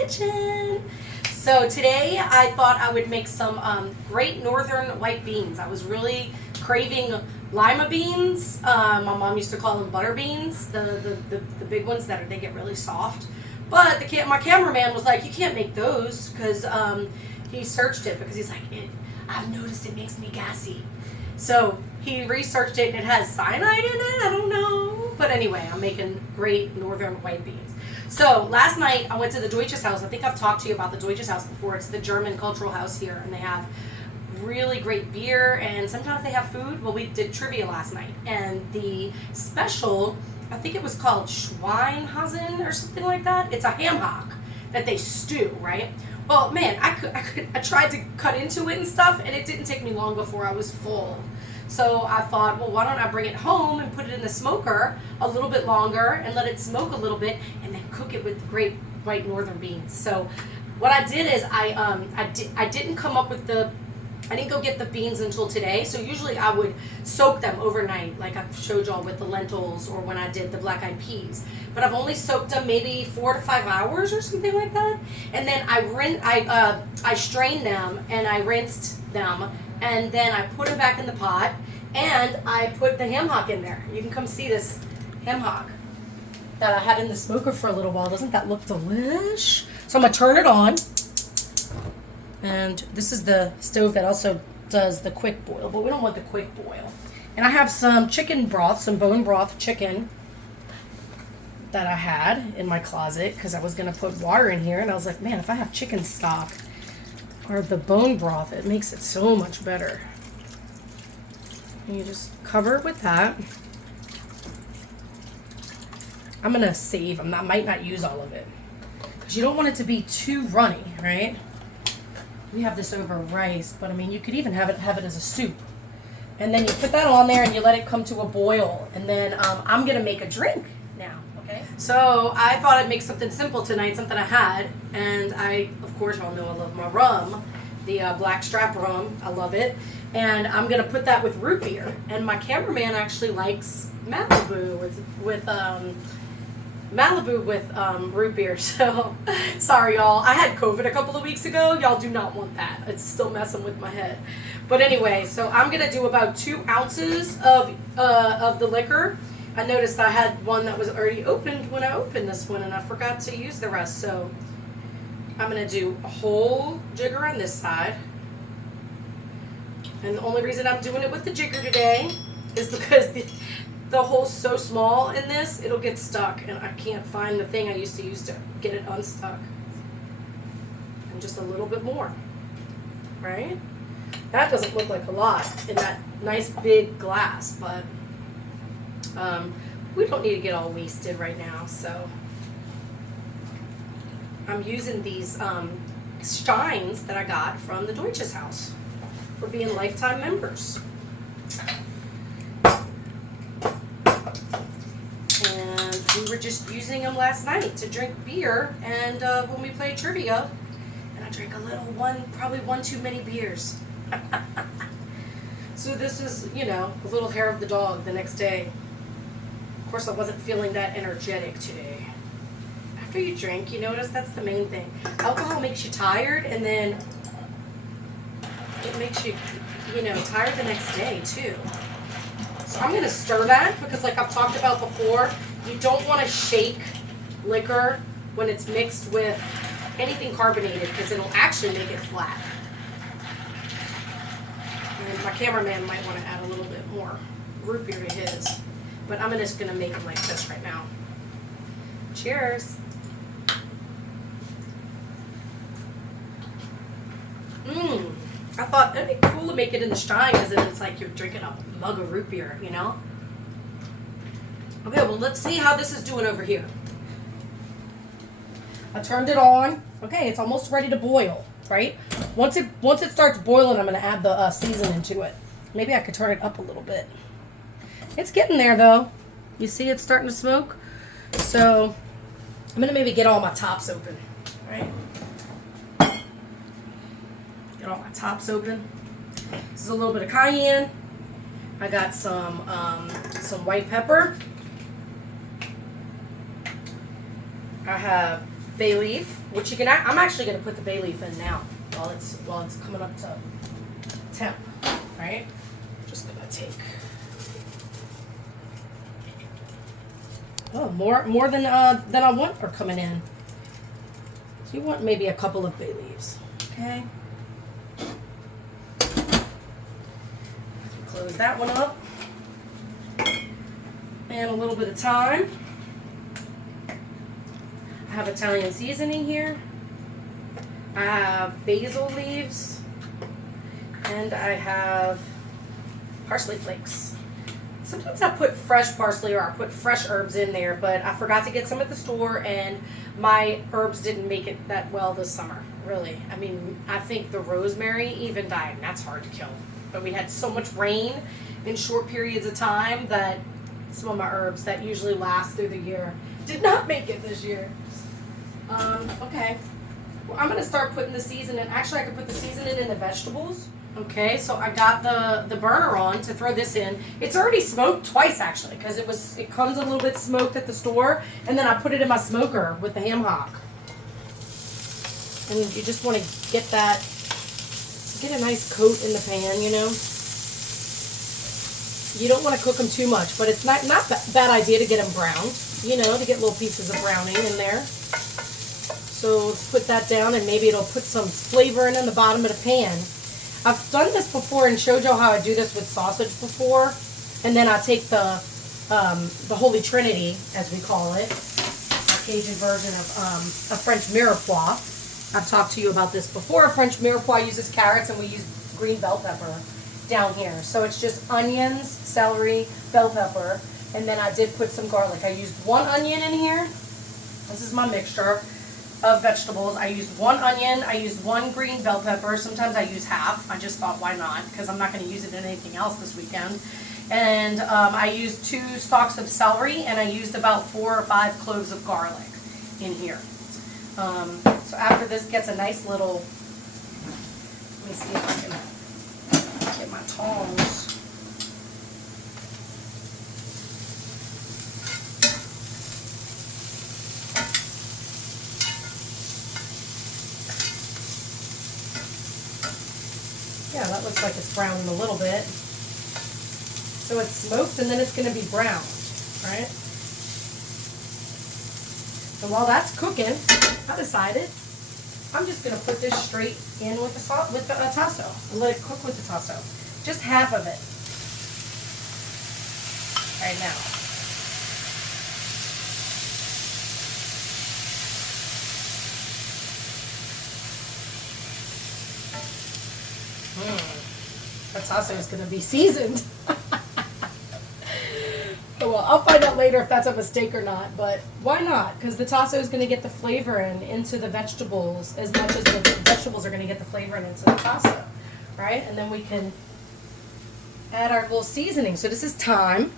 kitchen. So today I thought I would make some great northern white beans. I was really craving lima beans. My mom used to call them butter beans, the big ones that they get really soft. But my cameraman was like, you can't make those, because he searched it, because he's like, I've noticed it makes me gassy. So he researched it, and it has cyanide in it. I don't know. But anyway, I'm making great northern white beans. So last night I went to the Deutsches House. I think I've talked to you about the Deutsches House before. It's the German cultural house here, and they have really great beer, and sometimes they have food. Well, we did trivia last night, and the special, I think it was called Schweinhasen or something like that. It's a ham hock that they stew, right? Well, man, I tried to cut into it and stuff, and it didn't take me long before I was full. So I thought, well, why don't I bring it home and put it in the smoker a little bit longer and let it smoke a little bit, and then cook it with the great white northern beans. So what I did is I didn't come up with I didn't go get the beans until today. So usually I would soak them overnight, like I showed y'all with the lentils or when I did the black eyed peas. But I've only soaked them maybe 4 to 5 hours or something like that. And then I strained them and I rinsed them, and then I put them back in the pot, and I put the ham hock in there. You can come see this ham hock that I had in the smoker for a little while. Doesn't that look delish? So I'm gonna turn it on. And this is the stove that also does the quick boil, but we don't want the quick boil. And I have some chicken broth, some bone broth chicken that I had in my closet, because I was going to put water in here, and I was like, man, if I have chicken stock or the bone broth, it makes it so much better. And you just cover it with that. I'm going to save. I might not use all of it, because you don't want it to be too runny, right? We have this over rice, but I mean, you could even have it as a soup. And then you put that on there and you let it come to a boil. And then I'm gonna make a drink now, okay? So I thought I'd make something simple tonight, something I had. And of course, y'all know I love my rum, the black strap rum, I love it. And I'm gonna put that with root beer. And my cameraman actually likes Malibu with root beer. So sorry y'all, I had COVID a couple of weeks ago. Y'all do not want that. It's still messing with my head. But anyway, so I'm gonna do about 2 ounces of the liquor. I noticed I had one that was already opened when I opened this one, and I forgot to use the rest. So I'm gonna do a whole jigger on this side. And the only reason I'm doing it with the jigger today is because the hole's so small in this, it'll get stuck, and I can't find the thing I used to use to get it unstuck. And just a little bit more, right? That doesn't look like a lot in that nice big glass, but we don't need to get all wasted right now. So I'm using these steins that I got from the Deutsches House for being lifetime members. And we were just using them last night to drink beer, and when we played trivia, and I drank probably one too many beers. So this is, a little hair of the dog the next day. Of course, I wasn't feeling that energetic today. After you drink, you notice that's the main thing. Alcohol makes you tired, and then it makes you, tired the next day too. So I'm going to stir that, because like I've talked about before, you don't want to shake liquor when it's mixed with anything carbonated, because it'll actually make it flat. And my cameraman might want to add a little bit more root beer to his. But I'm just going to make them like this right now. Cheers. I thought it'd be cool to make it in the stein, because then it's like you're drinking a mug of root beer, Okay, well, let's see how this is doing over here. I turned it on. Okay, it's almost ready to boil, right? Once it starts boiling, I'm going to add the seasoning to it. Maybe I could turn it up a little bit. It's getting there, though. You see it's starting to smoke? So I'm going to maybe get all my tops open, right? Get all my tops open. This is a little bit of cayenne. I got some white pepper. I have bay leaf, which you can. I'm actually going to put the bay leaf in now while it's coming up to temp, right? Just gonna take. Oh, more than I want are coming in. So you want maybe a couple of bay leaves, okay? Close that one up. And a little bit of thyme. I have Italian seasoning here. I have basil leaves. And I have parsley flakes. Sometimes I put fresh parsley or I put fresh herbs in there, but I forgot to get some at the store and my herbs didn't make it that well this summer, really. I mean, I think the rosemary even died, and that's hard to kill. But we had so much rain in short periods of time that some of my herbs that usually last through the year did not make it this year. Okay. Well, I'm going to start putting the seasoning. Actually, I could put the seasoning in the vegetables. Okay, so I got the burner on to throw this in. It's already smoked twice, actually, because it comes a little bit smoked at the store, and then I put it in my smoker with the ham hock. And you just want to get a nice coat in the pan, you know. You don't want to cook them too much, but it's not a bad idea to get them browned, you know, to get little pieces of browning in there. So let's put that down, and maybe it'll put some flavor in the bottom of the pan. I've done this before and showed you how I do this with sausage before, and then I take the Holy Trinity, as we call it, a Cajun version of a French mirepoix. I've talked to you about this before. A French mirepoix uses carrots, and we use green bell pepper down here. So it's just onions, celery, bell pepper, and then I did put some garlic. I used 1 onion in here. This is my mixture of vegetables. I used 1 onion, I used 1 green bell pepper. Sometimes I use half. I just thought, why not? Because I'm not going to use it in anything else this weekend. And I used 2 stalks of celery, and I used about 4 or 5 cloves of garlic in here. So after this gets a nice little, let me see if I can get my tongs. Yeah, that looks like it's browning a little bit. So it's smoked and then it's going to be browned, right? So while that's cooking, I decided I'm just going to put this straight in with the tasso and let it cook with the tasso. Just half of it right now. That tasso is going to be seasoned. Well, I'll find out later if that's a mistake or not, but why not? Because the tasso is going to get the flavor into the vegetables as much as the vegetables are going to get the flavor into the tasso, right? And then we can add our little seasoning. So this is thyme,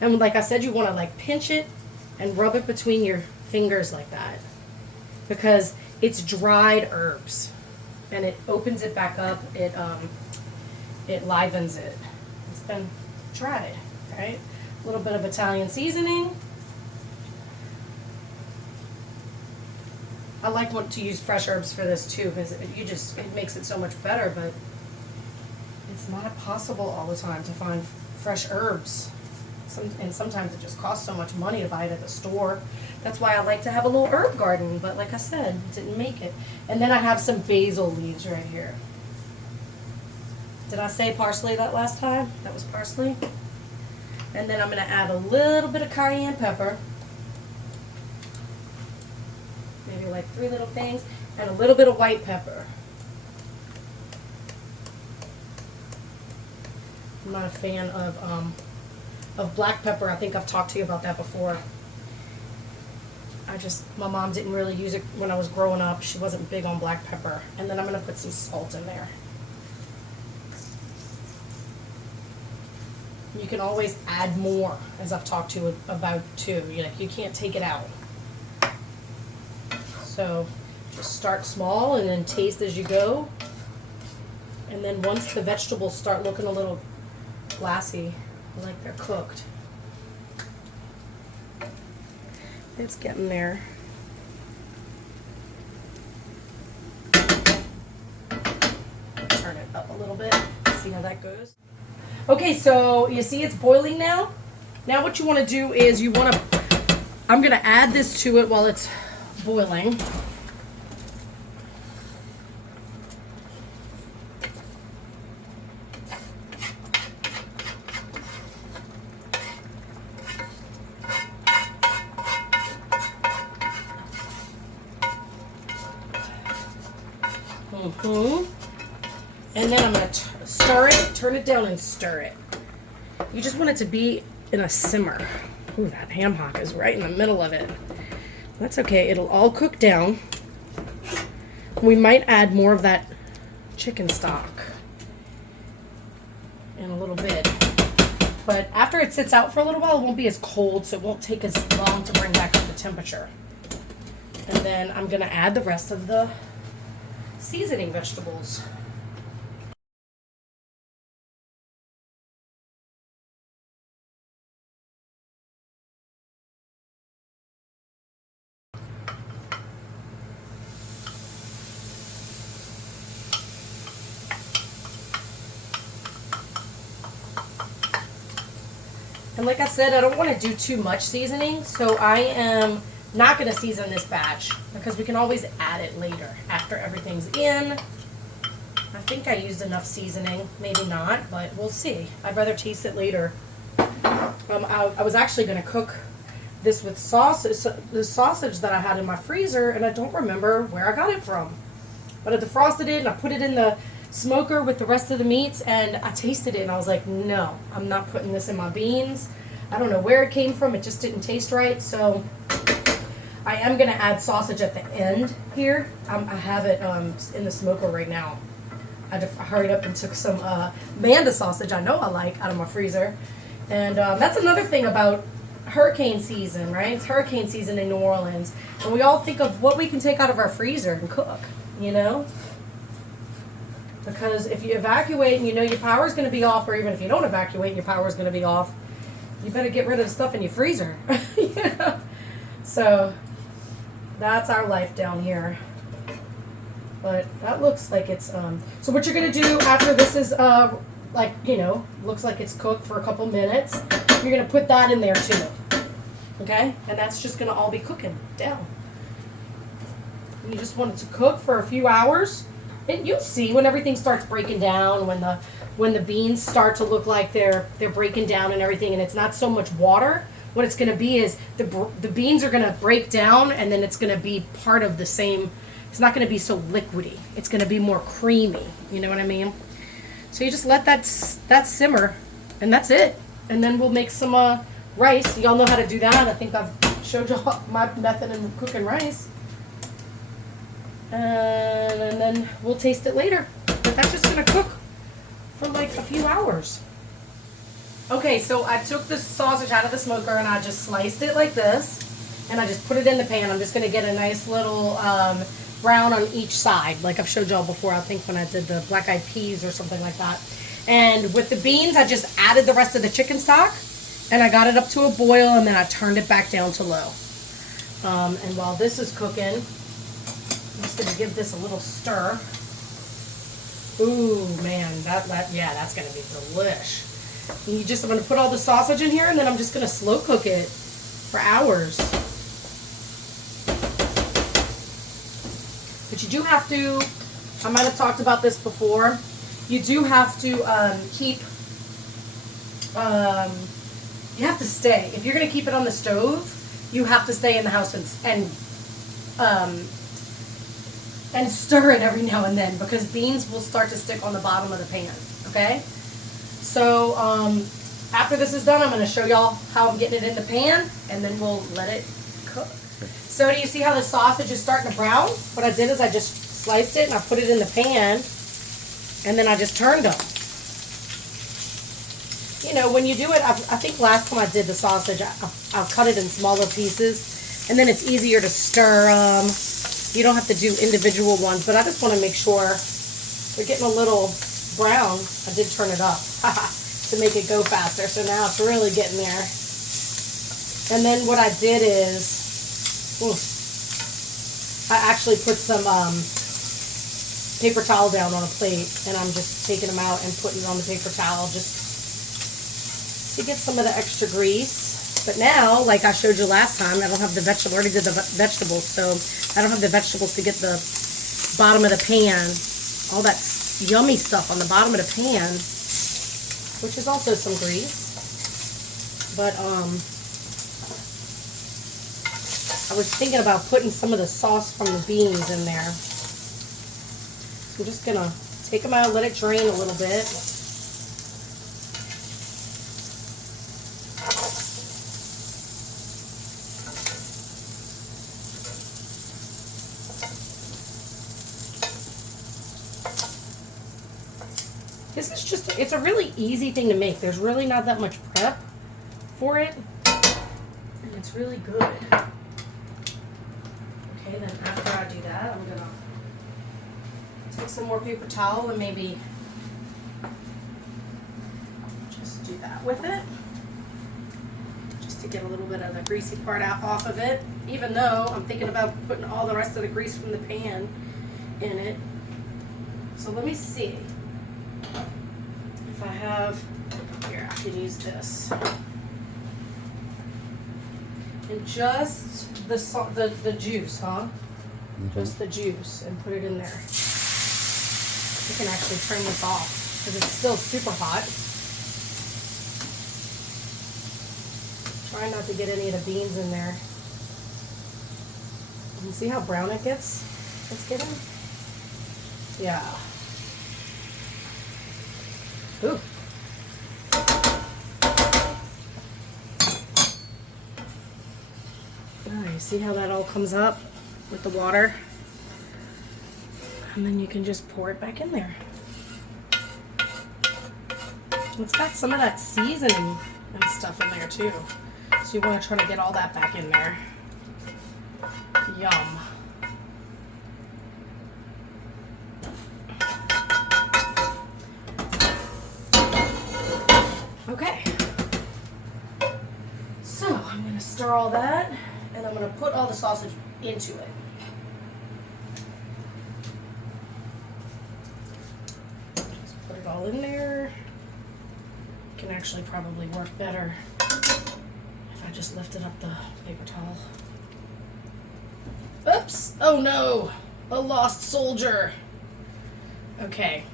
and like I said, you want to like pinch it and rub it between your fingers like that because it's dried herbs, and it opens it back up. It livens it. It's been dried, right? A little bit of Italian seasoning. I like to use fresh herbs for this too because it makes it so much better, but it's not possible all the time to find fresh herbs. And sometimes it just costs so much money to buy it at the store. That's why I like to have a little herb garden, but like I said, didn't make it. And then I have some basil leaves right here. Did I say parsley that last time? That was parsley. And then I'm going to add a little bit of cayenne pepper. Maybe like 3 little things. And a little bit of white pepper. I'm not a fan of black pepper. I think I've talked to you about that before. My mom didn't really use it when I was growing up. She wasn't big on black pepper. And then I'm going to put some salt in there. You can always add more, as I've talked to you about too. You can't take it out. So just start small and then taste as you go. And then once the vegetables start looking a little glassy, like they're cooked, it's getting there. a little bit. See how that goes. Okay, so you see it's boiling now. Now what you want to do is I'm going to add this to it while it's boiling. And then I'm going to stir it, turn it down and stir it. You just want it to be in a simmer. Ooh, that ham hock is right in the middle of it. That's okay, it'll all cook down. We might add more of that chicken stock in a little bit. But after it sits out for a little while, it won't be as cold, so it won't take as long to bring back up the temperature. And then I'm going to add the rest of the seasoning vegetables. And like I said, I don't want to do too much seasoning, so I am not going to season this batch because we can always add it later after everything's in. I think I used enough seasoning, maybe not, but we'll see. I'd rather taste it later. I was actually going to cook this with sausage, the sausage that I had in my freezer, and I don't remember where I got it from. But I defrosted it and I put it in the smoker with the rest of the meats, and I tasted it and I was like, no, I'm not putting this in my beans. I don't know where it came from, it just didn't taste right. So I am going to add sausage at the end here. I have it in the smoker right now. I hurried up and took some Manda sausage I know I like out of my freezer. And that's another thing about hurricane season, right? It's hurricane season in New Orleans, and we all think of what we can take out of our freezer and cook, you know? Because if you evacuate and you know your power is going to be off, or even if you don't evacuate and your power is going to be off, you better get rid of the stuff in your freezer. Yeah. So that's our life down here. But that looks like it's so what you're going to do after this is like, you know, looks like it's cooked for a couple minutes, you're going to put that in there too. Okay? And that's just going to all be cooking down. You just want it to cook for a few hours. And you'll see when everything starts breaking down, when the beans start to look like they're breaking down and everything, and it's not so much water. What it's going to be is the beans are going to break down, and then it's going to be part of the same. It's not going to be so liquidy. It's going to be more creamy. You know what I mean? So you just let that simmer, and that's it. And then we'll make some rice. Y'all know how to do that. I think I've showed y'all my method in cooking rice. And then we'll taste it later. But that's just going to cook for like a few hours. Okay, so I took the sausage out of the smoker and I just sliced it like this. And I just put it in the pan. I'm just going to get a nice little brown on each side, like I've showed y'all before, I think when I did the black-eyed peas or something like that. And with the beans, I just added the rest of the chicken stock. And I got it up to a boil, and then I turned it back down to low. And while this is cooking, I'm just going to give this a little stir. Ooh, man, yeah, that's going to be delish. I'm going to put all the sausage in here, and then I'm just going to slow cook it for hours. But you do have to, I might have talked about this before, you do have to you have to stay. If you're going to keep it on the stove, you have to stay in the house and stir it every now and then, because beans will start to stick on the bottom of the pan, okay? So after this is done, I'm going to show y'all how I'm getting it in the pan, and then we'll let it cook. So do you see how the sausage is starting to brown? What I did is I just sliced it and I put it in the pan, and then I just turned them. You know, when you do it, I think last time I did the sausage, I'll cut it in smaller pieces, and then it's easier to stir them. You don't have to do individual ones, but I just want to make sure they're getting a little brown. I did turn it up to make it go faster, so now it's really getting there. And then what I did is, I actually put some paper towel down on a plate, and I'm just taking them out and putting it on the paper towel just to get some of the extra grease. But now, like I showed you last time, I don't have the vegetable. I already did the vegetables, so I don't have the vegetables to get the bottom of the pan, all that yummy stuff on the bottom of the pan, which is also some grease. But I was thinking about putting some of the sauce from the beans in there. I'm just gonna take them out, let it drain a little bit. This is just, it's a really easy thing to make. There's really not that much prep for it. And it's really good. Okay, then after I do that, I'm gonna take some more paper towel and maybe just do that with it. Just to get a little bit of the greasy part out off of it. Even though I'm thinking about putting all the rest of the grease from the pan in it. So let me see. If I have, here, I can use this. And just the juice, huh? Just the juice, and put it in there. You can actually turn this off because it's still super hot. Try not to get any of the beans in there. You see how brown it gets? It's getting? Yeah. Ooh. You see how that all comes up with the water? And then you can just pour it back in there. It's got some of that seasoning and stuff in there too. So you want to try to get all that back in there. Yum. Okay. So I'm going to stir all that. And I'm going to put all the sausage into it. Just put it all in there. It can actually probably work better if I just lifted up the paper towel. Oops! Oh no! A lost soldier! Okay.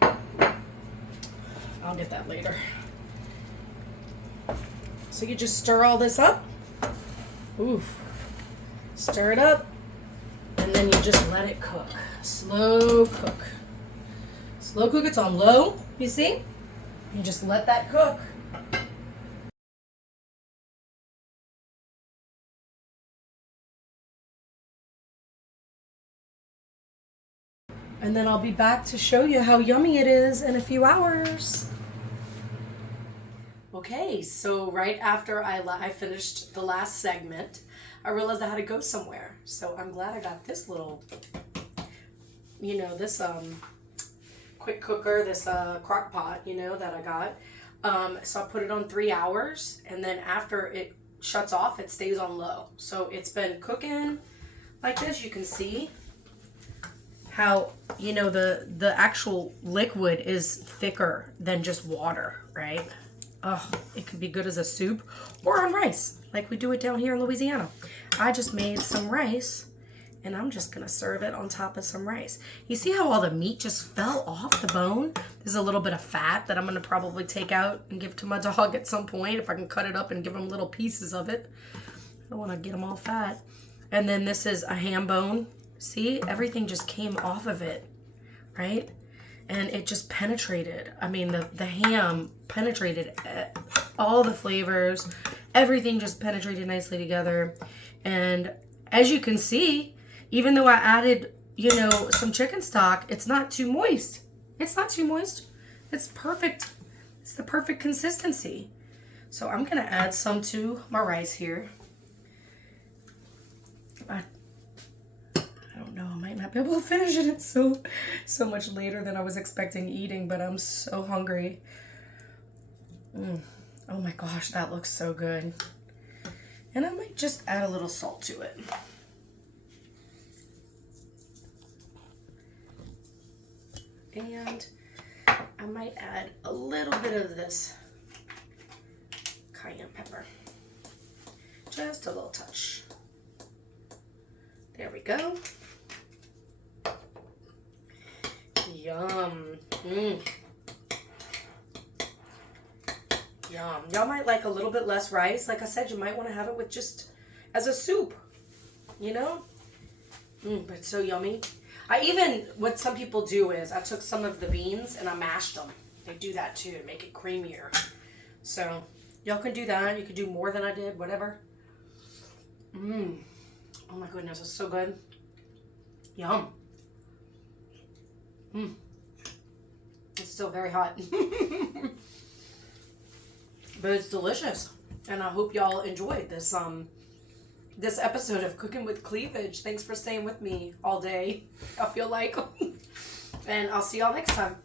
I'll get that later. So you just stir all this up. Oof. Stir it up, and then you just let it cook. Slow cook. Slow cook, it's on low, you see? You just let that cook. And then I'll be back to show you how yummy it is in a few hours. Okay, so right after I finished the last segment, I realized I had to go somewhere. So I'm glad I got this little, you know, this quick cooker, this crock pot, you know, that I got. So I put it on 3 hours, and then after it shuts off, it stays on low. So it's been cooking like this. You can see how, you know, the actual liquid is thicker than just water, right? Oh, it could be good as a soup or on rice, like we do it down here in Louisiana. I just made some rice, and I'm just gonna serve it on top of some rice. You see how all the meat just fell off the bone? There's a little bit of fat that I'm gonna probably take out and give to my dog at some point, if I can cut it up and give him little pieces of it. I don't wanna get them all fat. And then this is a ham bone. See, everything just came off of it, right? And it just penetrated. I mean, the ham penetrated all the flavors. Everything just penetrated nicely together. And as you can see, even though I added, you know, some chicken stock, it's not too moist. It's not too moist. It's perfect. It's the perfect consistency. So I'm going to add some to my rice here. I don't know, I might not be able to finish it. It's so much later than I was expecting eating, but I'm so hungry. Oh my gosh, that looks so good. And I might just add a little salt to it. And I might add a little bit of this cayenne pepper. Just a little touch. There we go. Yum. Yum. Y'all might like a little bit less rice. Like I said, you might want to have it with just as a soup, you know? But it's so yummy. What some people do is I took some of the beans and I mashed them. They do that too to make it creamier. So y'all can do that. You could do more than I did, whatever. Oh my goodness, it's so good. Yum. It's still very hot. But it's delicious. And I hope y'all enjoyed this this episode of Cooking with Cleavage. Thanks for staying with me all day, I feel like. And I'll see y'all next time.